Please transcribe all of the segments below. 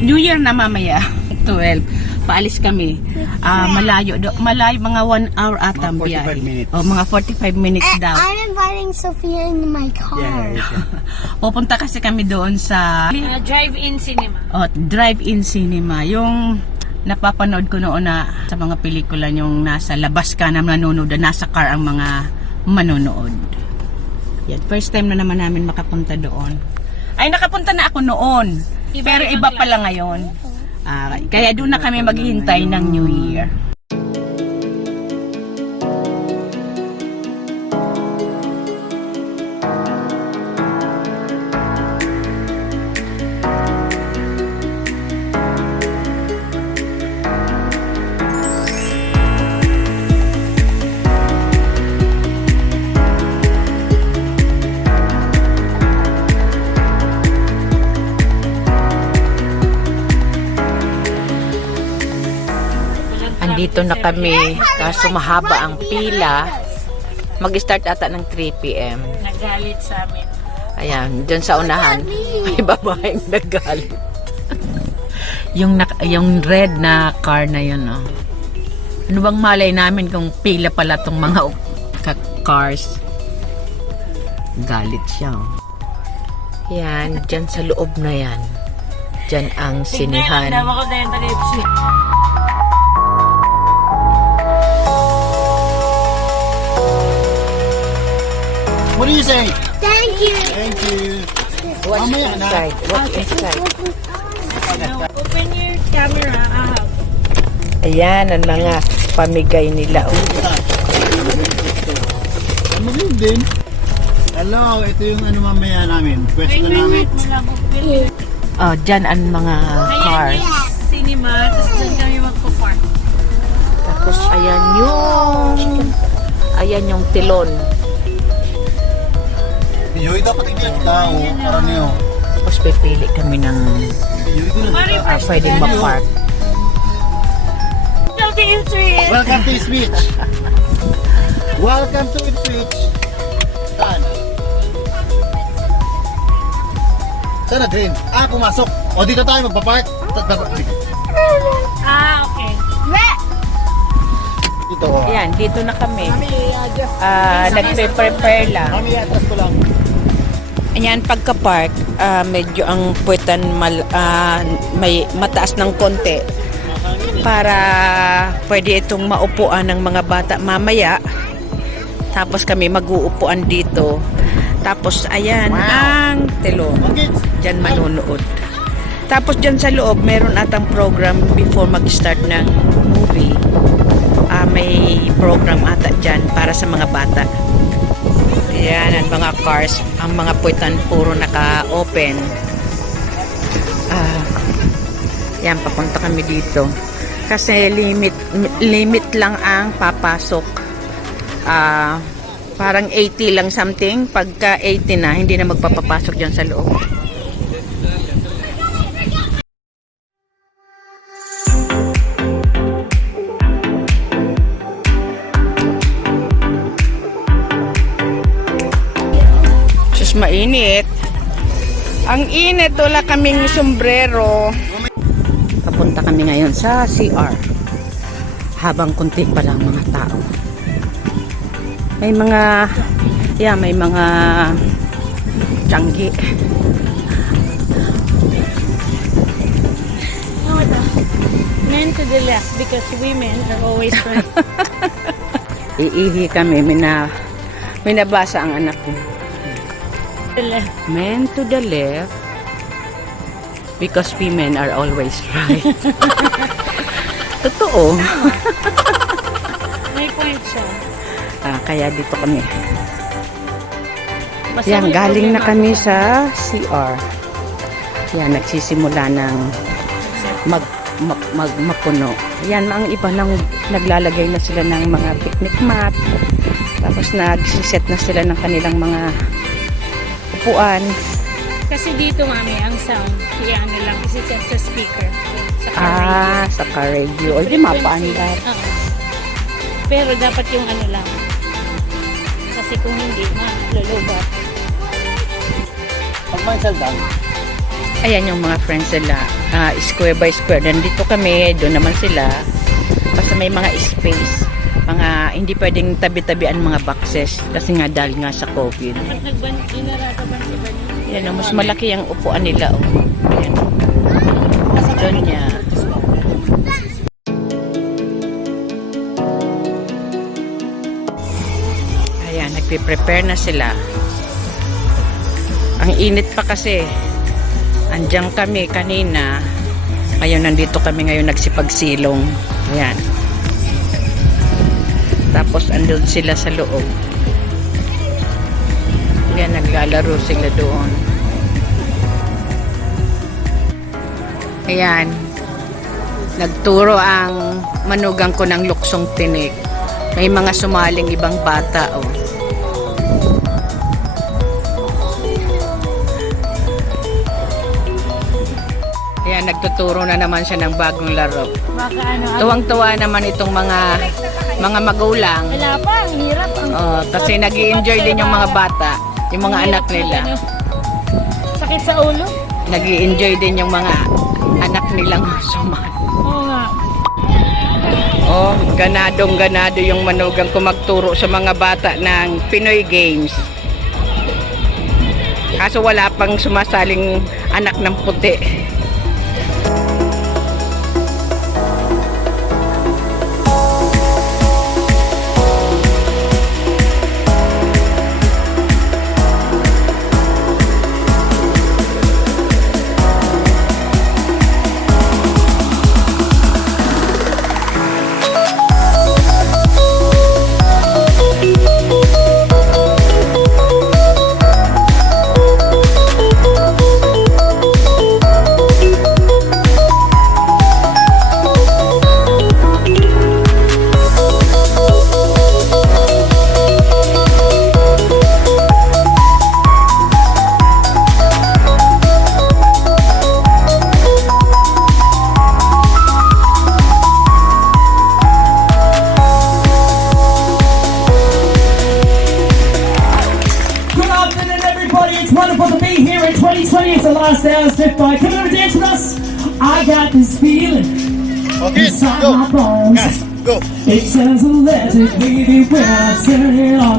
New Year na mamaya. 12. Paalis kami. Malayo, mga 1 hour ata ang biyahe. 45 minutes. O, mga 45 minutes daw. I'm inviting Sophia in my car. Yeah. Pupunta kasi kami doon sa Drive-in cinema. drive-in cinema. Yung napapanood ko noon na sa mga pelikula yung nasa labas ka na nanonood, nasa car ang mga manonood. Yan, first time na naman namin makapunta doon. Ay, nakapunta na ako noon. Pero iba pala ngayon. Kaya doon na kami maghihintay ng New Year. Andito na kami, kaso mahaba ang pila. Mag-start ata ng 3 p.m. Nagalit sa amin. Ayan, dyan sa unahan, may babaeng nagalit. yung red na car na yun, oh. Ano bang malay namin kung pila pala tong mga cars? Galit siya, oh. Yan, dyan sa loob na yan. Dyan ang sinihan. Tingnan ako na yung talipsi. What do you say? Thank you. Thank you. What's Mamaya na. inside? What's inside? Open your camera. Ayan, ang mga pamigay nila. Ano yun din? Hello, ito yung ano mamaya namin. Pwesto namin. Oh, dyan ang mga cars. Cinema, tapos doon kami magpo-park. Tapos ayan yung tilon. Yoy, dapat ikiyak tao. Para niyo. Tapos pipili kami ng Yoy, doon na. pwedeng ma-park. Welcome to Ipswich. Welcome to Ipswich. Saan? Saan na green? Pumasok. O, dito tayo magpapark. Okay. Dito. Ayan, dito na kami. Nagpe-prepare lang. Mami, atras ko lang. Ayan, pagka-park, medyo ang puwetan may mataas ng konti para pwede itong maupuan ng mga bata mamaya. Tapos kami mag-uupuan dito. Tapos ayan ang tilong. Diyan manunood. Tapos dyan sa loob, meron atang program before mag-start ng movie. May program ata dyan para sa mga bata. Ayan, ang mga cars, ang mga puwetan puro naka-open. Yan, papunta kami dito. Kasi limit lang ang papasok. Parang 80 lang something. Pagka 80 na, hindi na magpapapasok dyan sa loob. Mainit. Ang init, wala kaming sombrero. Papunta kami ngayon sa CR. Habang kunti pa lang mga tao. May mga tiyanggi. Men to the left because women are always right. Iihi kami. Minabasa ang anak ko. Men to the left because women are always right. Totoo. May point siya. Kaya dito kami. Yan, galing na kami sa CR. Yan, nagsisimula ng mapuno. Yan, ang iba lang naglalagay na sila ng mga picnic mat. Tapos nagsiset na sila ng kanilang mga upuan. Kasi dito, mami, ang sound, ano lang, kasi sa speaker. Sa car radio. Sa car radio. O, di mapaandar. Pero dapat yung ano lang. Kasi kung hindi, malulubat. Pag may saldan, Ayan yung mga friends nila. Square by square. Nandito kami, doon naman sila. Basta may mga space. Mga hindi pwedeng tabi-tabian mga boxes. Kasi nga dahil nga sa COVID. Yan, mas malaki yung upuan nila. Oh. Ayan. Doon niya. Ayan, nagpe-prepare na sila. Ang init pa kasi. Andiyan kami kanina. Ngayon nandito kami ngayon nagsipagsilong. Ayan. Tapos andun sila sa loob. Ayan, naglalaro sila doon. Ayan. Nagturo ang manugang ko ng luksong tinik. May mga sumaling ibang bata. Oh. Ayan, nagtuturo na naman siya ng bagong laro. Baka ano, Tuwang-tuwa naman itong mga magulang. wala pa, ang hirap. Oh, kasi nag-i-enjoy din yung mga bata, yung mga anak nila. Sakit sa ulo? Nag-i-enjoy din yung mga anak nilang sumal. Oo nga. Oh, ganadong-ganado yung manugang ko magturo sa mga bata ng Pinoy Games. Kaso wala pang sumasaling anak ng puti. It's the last day of Stiff By. Come over and dance with us. I got this feeling Okay, inside go. my bones. Guys, go. It says electric, baby, when I turn it on.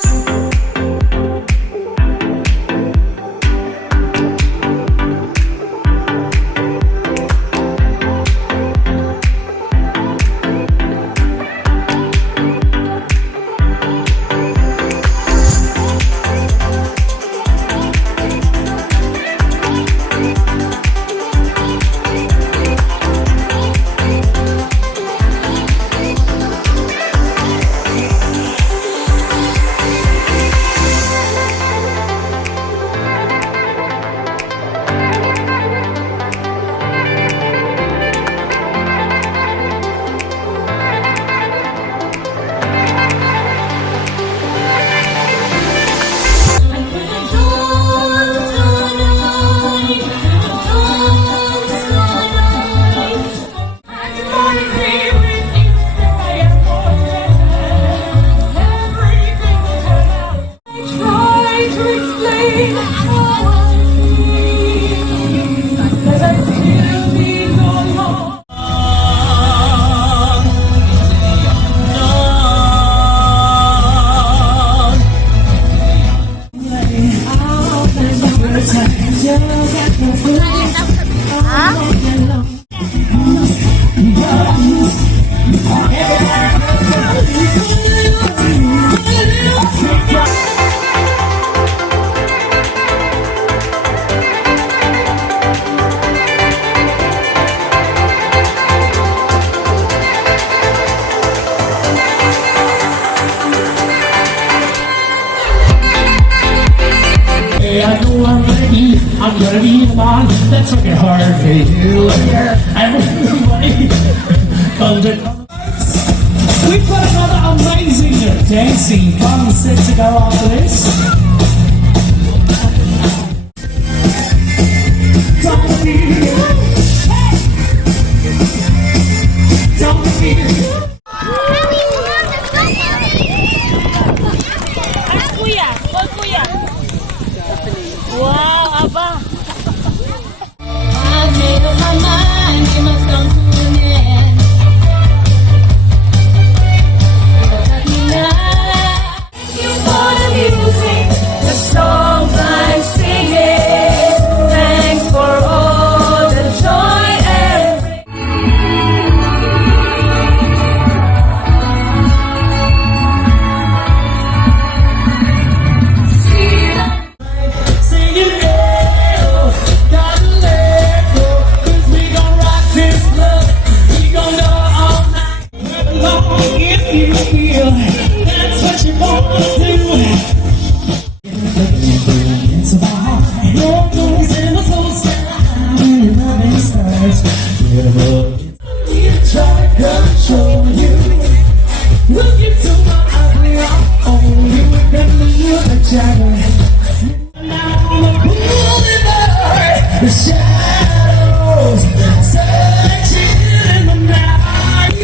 I'm gonna be the one that's working hard for you. Everybody, come to. We've got another amazing dancing fun set to go after this. Don't fear. Don't fear. Kuya, call kuya. Wow, aba. unforgettable. Try to control you. Look into my ugly eye. Only can you the jagger. Now I'm pulling out the shadows, searching in the night.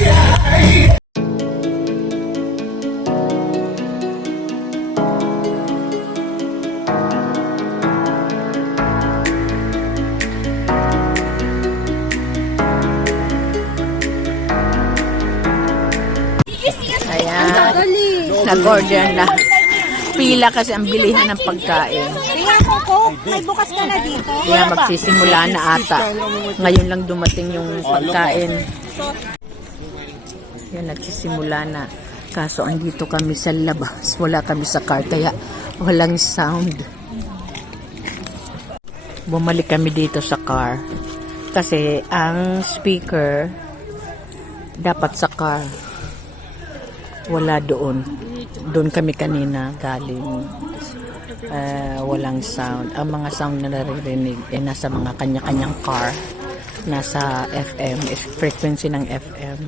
Ayan. Nag-order na. Pila kasi ang bilihan ng pagkain. Kaya ko, Coke, may bukas ka na dito. Kaya magsisimula na ata. Ngayon lang dumating yung pagkain. Yan, nagsisimula na. Kaso andito kami sa labas. Wala kami sa car, kaya walang sound. Bumalik kami dito sa car. Kasi ang speaker dapat sa car. Wala doon. Doon kami kanina galing. Walang sound. Ang mga sound na naririnig nasa mga kanya-kanyang car. Nasa FM. Frequency ng FM.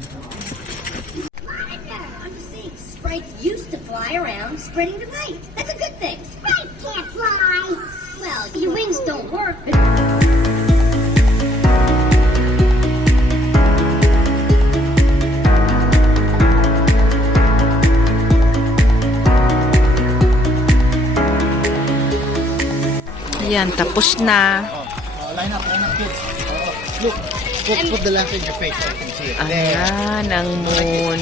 Sprite used to fly around spreading the light. That's a good thing. Sprite can't fly. Well, your wings don't work. Ayan, tapos na. Line up, kids. Look, put the lens in your face so you can see it. Ayan, ang moon.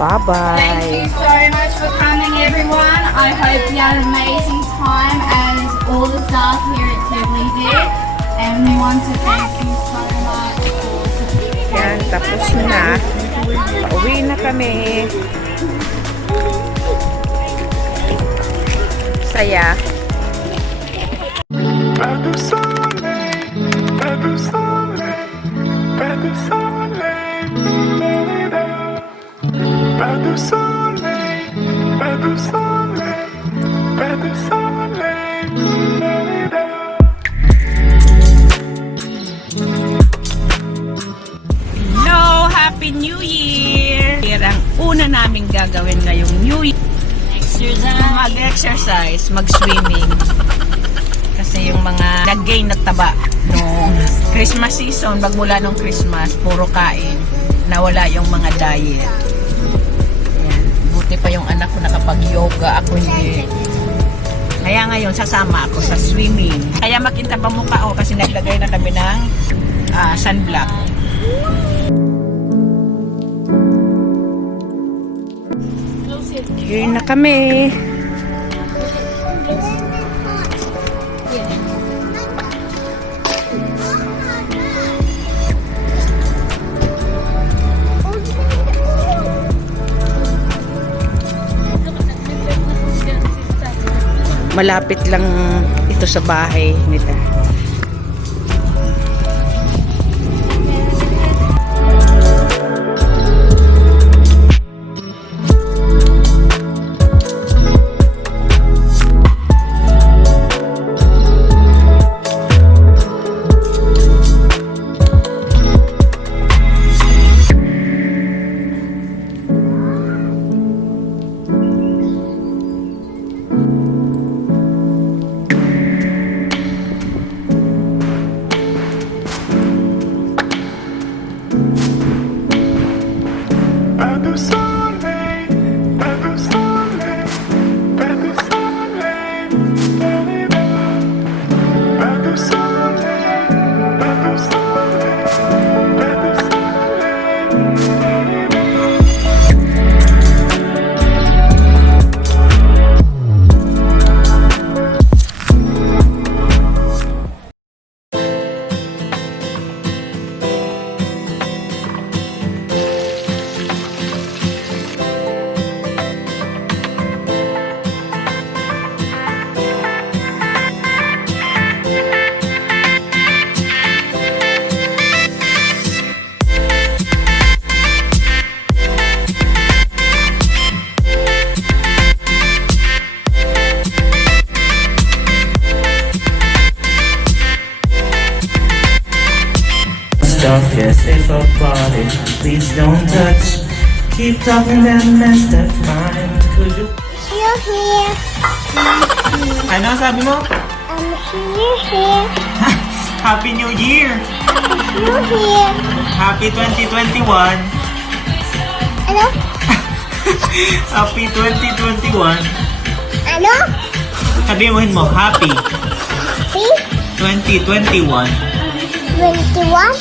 Bye-bye. Thank you so much for coming, everyone. I hope you had an amazing time as all the staff here at Tivoli did. And we want to thank you so much for supporting. Yan, tapos na. Pauwi na kami. Saya. Hello! Happy New Year! Ang una naming gagawin ngayong New Year. Mag-exercise, mag-swimming. Kasi yung mga nag-gain na taba noong Christmas season, magmula nung Christmas, puro kain. Nawala yung mga diet. Ayan. Buti pa yung anak ko nakapag-yoga, ako hindi. Kaya ngayon, sasama ako sa swimming. Kaya makita pa mukha ko kasi naglagay na kami ng sunblock. Here na kami. Malapit lang ito sa bahay nila. stuff, yes, it's a body. Please don't touch. Keep talking that mess, that's fine. Could you? Here, here. Ano sabi mo? Here. Happy New Year! Here. Happy 2021! Ano? Happy 2021! Ano? Sabihin mo, happy See? 2021! 21?